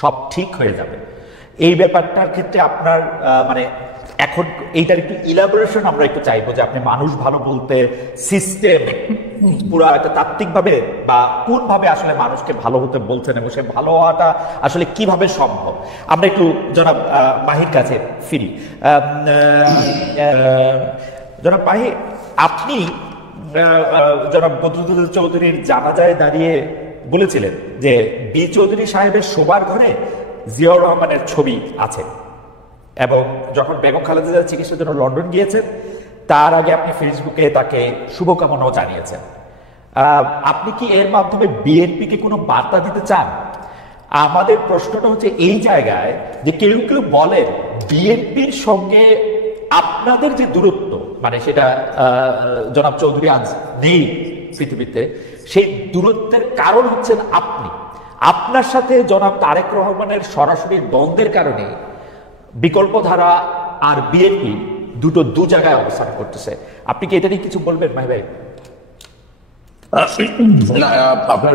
সব ঠিক হয়ে যাবে, এই ব্যাপারটার ক্ষেত্রে আপনার মানে এখন এইটার একটু ইলাবোরেশন আমরা একটু চাইবো, যে আপনি মানুষ ভালো বলতে সিস্টেম পুরো একটা তাত্ত্বিকভাবে বা কোনভাবে আসলে মানুষকে ভালো হতে বলছেন এবং সে ভালো হওয়াটা আসলে কিভাবে সম্ভব। আমরা একটু জনাব মাহির কাছে ফিরি। জনাব মাহি, আপনি জনাব বদরুদ্দোজা চৌধুরীর জানাজায় দাঁড়িয়ে বলেছিলেন যে বি চৌধুরী সাহেবের শোবার ঘরে জিয়াউর রহমানের ছবি আছে, এবং যখন বেগম খালেদা জিয়া চিকিৎসার জন্য লন্ডন গিয়েছেন তার আগে আপনি ফেসবুকে তাকে শুভকামনাও জানিয়েছেন। আপনি কি এর মাধ্যমে বিএনপিকে কোনো বার্তা দিতে চান? আমাদের প্রশ্নটা হচ্ছে এই জায়গায় যে কেউ কেউ বলেন বিএনপির সঙ্গে আপনাদের যে দূরত্ব, মানে সেটা জনাব চৌধুরী আজ নেই পৃথিবীতে, সেই দূরত্বের কারণ হচ্ছেন আপনি। আপনার সাথে জনাব তারেক রহমানের সরাসরি দ্বন্দ্বের কারণে বিকল্পধারা আর বিএনপি দু জায়গায় অবস্থান করতেছে। আপনি কি এটা নিয়ে কিছু বলবেন ভাই? আপনার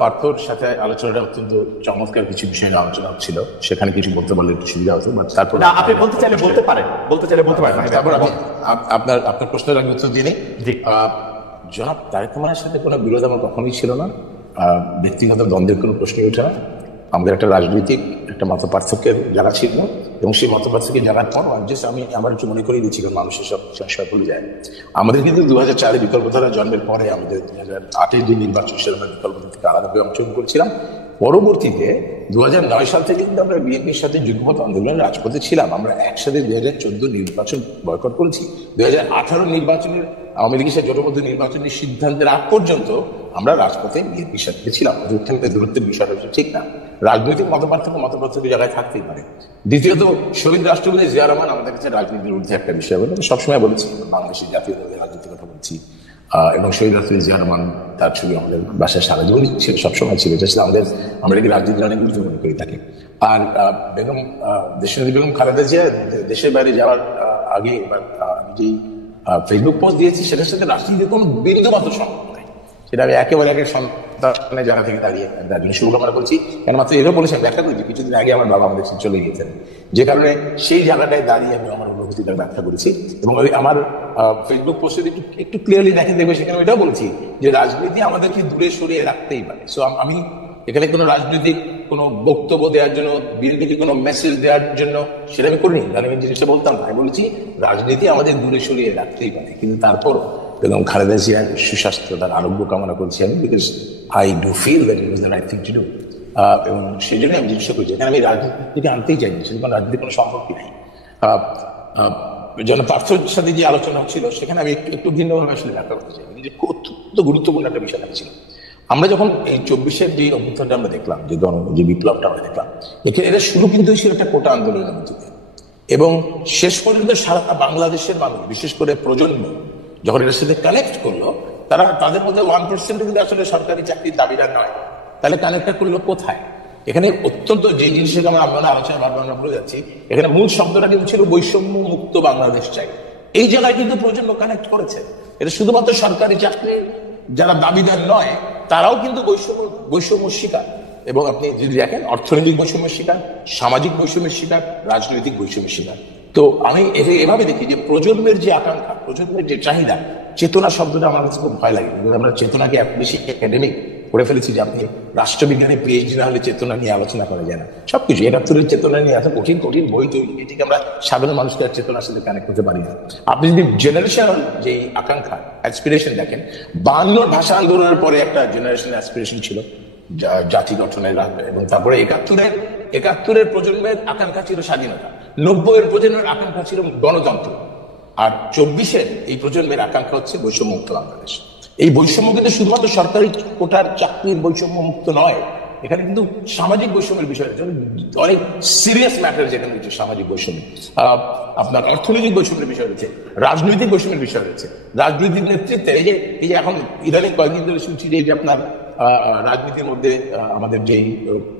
পার্থর সাথে আলোচনাটা অত্যন্ত চমৎকার, কিছু বিষয়ে আলোচনা ছিল, সেখানে কিছু বলতে পারলে একটু সুবিধা হতো। তারপর আপনি বলতে চাইলে বলতে পারেন, তারপর আপনার প্রশ্নের আগে উত্তর দিয়ে জনাব তারেক রহমানের সাথে কোনো বিরোধ আমার কখনোই ছিল না, ব্যক্তিগত দ্বন্দ্বের কোনো প্রশ্নই ওঠে না। আমাদের একটা রাজনৈতিক একটা মত পার্থক্যের জায়গা ছিল, এবং সেই মত পার্থক্যের জায়গার পর আমি আমার একটু মনে করিয়ে দিচ্ছি, কারণ মানুষের সব সংশয় ভুলে যায়। আমাদের কিন্তু 2004 বিকল্পধারা জন্মের পরে আমাদের 2008 যে নির্বাচন, সেটা বিকল্পধারা থেকে আলাদাভাবে অংশগ্রহণ করেছিলাম। পরবর্তীতে 2009 সাল থেকে কিন্তু আমরা বিএনপির সাথে যুগপৎ আন্দোলনের রাজপথে ছিলাম। আমরা একসাথে 2014 নির্বাচন বয়কট করেছি। 2018 নির্বাচনের আওয়ামী লীগের সাথে জোটবদ্ধ নির্বাচনের সিদ্ধান্তের আগ পর্যন্ত আমরা রাজপথে বিএনপির সাথে ছিলাম। দূরত্বের বিষয়টা ঠিক না, রাজনৈতিক মতপার্থক্য জায়গায় থাকতেই পারে। দ্বিতীয়ত, শহীদ রাষ্ট্রপতি জিয়া রহমান আমাদের কাছে রাজনীতির ঊর্ধ্বে একটা বিষয় বলে আমি সবসময় বলেছি, বাংলাদেশের জাতীয় দলের রাজনীতির কথা বলছি, এবং শহীদ রাষ্ট্রপতি জিয়া রহমান তার ছবি আমাদের বাসায় সারা জীবন সবসময় ছিল, এটা ছিল আমরা এটাকে রাজনীতির অনেক গুরুত্ব মনে করি তাকে। আর দেশনেত্রী বেগম খালেদা জিয়া দেশের বাইরে যাওয়ার আগে আমি যেই ফেসবুক পোস্ট দিয়েছি, সেটার সাথে রাজনীতির কোনো বিন্দুমাত্র সম্পর্ক নাই। সেটা আমি একেবারে সন্তানের জায়গা থেকে দাঁড়িয়ে শুভকামনা করছি। কেন মাত্র এটাও বলেছেন, ব্যাখ্যা করেছি, কিছুদিন আগে আমার বাবা আমাদের চলে গিয়েছেন, যে কারণে সেই জায়গাটায় দাঁড়িয়ে আমি আমার অনুভূতিটা ব্যাখ্যা করেছি। এবং আমার ফেসবুক পোস্টে একটু ক্লিয়ারলি দেখে দেখবে, সেখানে এটাও বলছি যে রাজনীতি আমাদেরকে দূরে সরিয়ে রাখতেই পারে। সো আমি এখানে কোনো রাজনৈতিক কোনো বক্তব্য দেওয়ার জন্য, বিরোধীকে কোনো মেসেজ দেওয়ার জন্য সেটা আমি করিনি, কারণ আমি জিনিসটা বলতাম না। আমি বলেছি রাজনীতি আমাদের দূরে সরিয়ে রাখতেই পারে, কিন্তু তারপর এবং খালেদা জিয়ার সুস্বাস্থ্য, তার আরোগ্য কামনা করছি আমি, because I do feel that it was the right thing to do. এবং সেই জন্য আমি জিনিসটা করছি, এখানে আমি রাজনীতিকে আনতেই চাইনি, সেরকম রাজনীতির কোনো সম্পর্কই নেই। যেন পার্থর সাথে যে আলোচনা হচ্ছিল, সেখানে আমি একটু ভিন্নভাবে আসলে ব্যাখ্যা করতে চাই, যে অত্যন্ত গুরুত্বপূর্ণ একটা বিষয় ছিল। আমরা যখন এই 24-এর যে অভ্যুত্থানটা আমরা দেখলাম, যে বিপ্লবটা আমরা দেখলাম, এটা শুরু কিন্তু ছিল একটা কোটা আন্দোলনের মধ্যে, এবং শেষ পর্যন্ত সারা বাংলাদেশের মানুষ, বিশেষ করে প্রজন্ম, যখন এটার সাথে কানেক্ট করলো, তাদের মধ্যে 1% কিন্তু আসলে সরকারি চাকরির দাবিদার নয়। তাহলে কানেক্টটা করলো কোথায়? এখানে অত্যন্ত যে জিনিসটা আমরা আলোচনা বারবার আমরা বলে যাচ্ছি, এখানে মূল শব্দটা কিন্তু ছিল বৈষম্য মুক্ত বাংলাদেশ চাই। এই জায়গায় কিন্তু প্রজন্ম কানেক্ট করেছে। এটা শুধুমাত্র সরকারি চাকরি যারা দাবিদার নয়, তারাও কিন্তু বৈষম্য শিকার। এবং আপনি যদি দেখেন, অর্থনৈতিক বৈষম্যের শিকার, সামাজিক বৈষম্যের শিকার, রাজনৈতিক বৈষম্যের শিকার। তো আমি এভাবে দেখি যে প্রজন্মের যে আকাঙ্ক্ষা, প্রজন্মের যে চাহিদা, চেতনা শব্দটা আমার কাছে খুব ভয় লাগে। আমরা চেতনাকে এত বেশি একাডেমিক করে ফেলেছি যে আপনি রাষ্ট্রবিজ্ঞানে পিএইচডি না হলে চেতনা নিয়ে আলোচনা করা যায় না। সবকিছু 71-এর চেতনা নিয়ে এত কঠিন কঠিন বই তৈরি, এটিকে আমরা সাধারণ মানুষকে চেতনার সাথে কানেক্ট করতে পারি না। আপনি যদি জেনারেশনাল যে আকাঙ্ক্ষা, অ্যাসপিরেশন দেখেন, 52 ভাষা আন্দোলনের পরে একটা জেনারেশনাল অ্যাসপিরেশন ছিল জাতি গঠনের, এবং তারপরে 71-এর প্রজন্মের আকাঙ্ক্ষা ছিল স্বাধীনতা, 90-এর প্রজন্মের আকাঙ্ক্ষা ছিল গণতন্ত্র, আর 24-এর এই প্রজন্মের আকাঙ্ক্ষা হচ্ছে বৈষম্যমুক্ত বাংলাদেশ। এই বৈষম্য কিন্তু শুধুমাত্র সরকারি কোটার চাকরির বৈষম্য মুক্ত নয়, এখানে কিন্তু সামাজিক বৈষম্যের বিষয় রয়েছে, অনেক সিরিয়াস ম্যাটার যেখানে রয়েছে সামাজিক বৈষম্য, আপনার অর্থনৈতিক বৈষম্যের বিষয় রয়েছে, রাজনৈতিক বৈষম্যের বিষয় রয়েছে, রাজনৈতিক নেতৃত্বে এই যে এখন ইদানিং কয়েকদিন ধরে শুনছি যে আপনার রাজনীতির মধ্যে আমাদের যে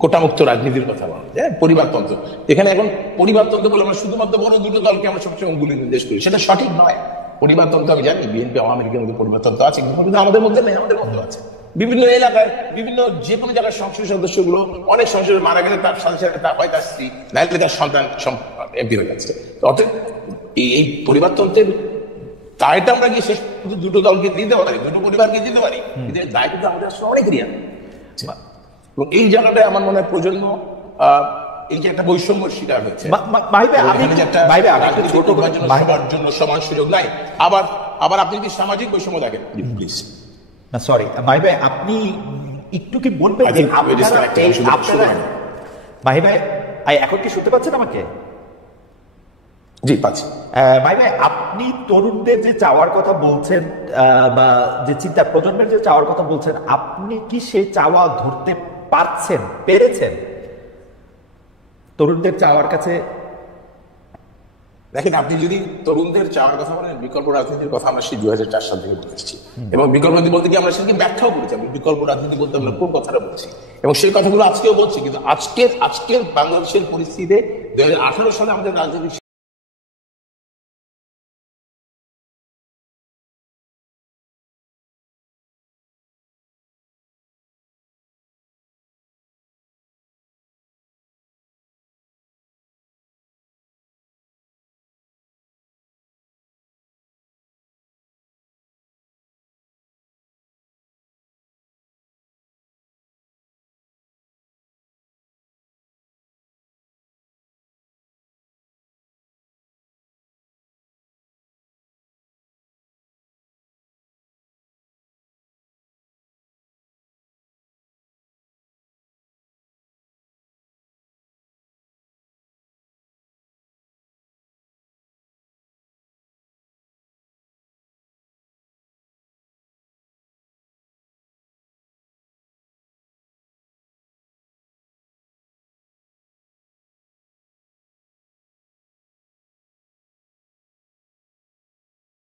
কোটামুক্ত রাজনীতির কথা বলা যায়, পরিবারতন্ত্র, এখানে এখন পরিবারতন্ত্র বলে আমরা শুধুমাত্র বড় দুটো দলকে আমরা সবসময় অঙ্গুলি নির্দেশ করি, সেটা সঠিক নয়। পরিবারতন্ত্র আমি জানি বিএনপি আওয়ামী লীগের মধ্যে পরিবারতন্ত্র আছে, কিন্তু আমাদের মধ্যে নেই, আমাদের মধ্যে আছে। বিভিন্ন এলাকায় বিভিন্ন যে কোনো জায়গায় সংসদ সদস্যগুলো অনেক সংসদ মারা গেলে তার সাথে সাথে তার হয় তার স্ত্রী নাইলে তার সন্তান এমপি হয়ে যাচ্ছে। অর্থাৎ এই পরিবারতন্ত্রের দায়টা আমরা গিয়ে শেষ দুটো দলকে দিতে পারি, দুটো পরিবারকে দিতে পারি, দায় কিন্তু আমাদের আসলে অনেকেরই আছে। এবং এই জায়গাটায় আমার মনে হয় প্রজন্ম এই যে একটা বৈষম্যের শিকার হচ্ছে, সবার জন্য সমান সুযোগ নাই। আবার আপনি যদি সামাজিক বৈষম্য দেখেন, প্লিজ সরি ভাই ভাই, আপনি একটু কি বলবেন ভাই ভাই, এখন কি শুনতে পাচ্ছেন আমাকে? জি পাচ্ছি। ভাই ভাই, আপনি তরুণদের যে চাওয়ার কথা বলছেন বা যে চিন্তা প্রজন্মের যে চাওয়ার কথা বলছেন, আপনি কি সেই চাওয়া ধরতে পারছেন, পেরেছেন তরুণদের চাওয়ার কাছে? দেখেন, আপনি যদি তরুণদের চাওয়ার কথা বলেন, বিকল্প রাজনীতির কথা আমরা সেই 2004 সাল থেকে বলে এসেছি, এবং বিকল্প রাজনীতি বলতে কি আমরা সেটাকে ব্যাখ্যাও করেছি। আমি বিকল্প রাজনীতি বলতে আমরা কোন কথাটা বলছি, এবং সেই কথাগুলো আজকেও বলছি। কিন্তু আজকের বাংলাদেশের পরিস্থিতিতে 2018 সালে আমাদের রাজনীতি